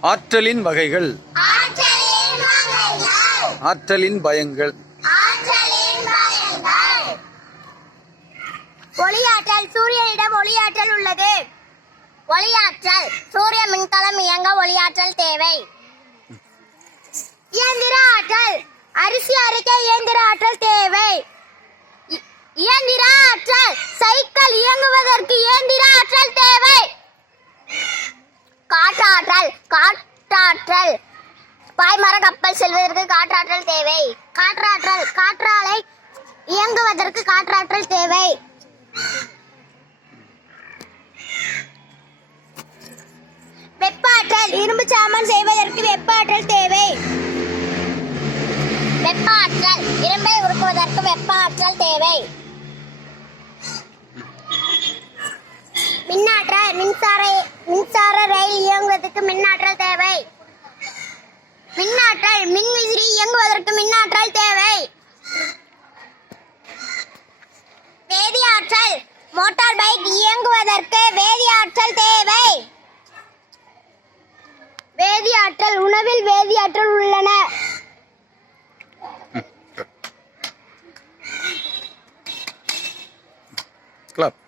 ஆற்றலின் வகைகள். ஆற்றலின் பயங்கள். ஒளியாற்றல். சூரியனிடம் ஒளியாற்றல் உள்ளது. ஒளியாற்றல். சூரிய மின்கலம் இயங்க ஒளியாற்றல் தேவை. இயந்திர ஆற்றல். அரிசி அரைக்க இயந்திர ஆற்றல் தேவை. இயந்திர ஆற்றல். சைக்கிள் இயங்குவதற்கு இயந்திர ஆற்றல் தேவை. காற்றாற்றல். காற்றாற்றல். பாய்மர கப்பல் செல்வதற்கு காற்றாற்றல் தேவை. காற்றாற்றல். காற்றாலை இயங்குவதற்கு காற்றாற்றல் தேவை. வெப்பாற்றல். இரும்பு சாமான் செய்வதற்கு வெப்பாற்றல் தேவை. வெப்பாற்றல். இரும்பை உருக்குவதற்கு வெப்பாற்றல் தேவை. மின்னாற்றல். மின்சார ரயில் இயங்குவதற்கு மின்னாற்றல் தேவை. மின்னாற்றல். மின்விசிறி இயங்குவதற்கு மின்னாற்றல் தேவை. வேதியாற்றல். மோட்டார் பைக் இயங்குவதற்கு வேதியாற்றல் தேவை. வேதியாற்றல். உணவில் வேதியாற்றல் உள்ளன. கிளப்.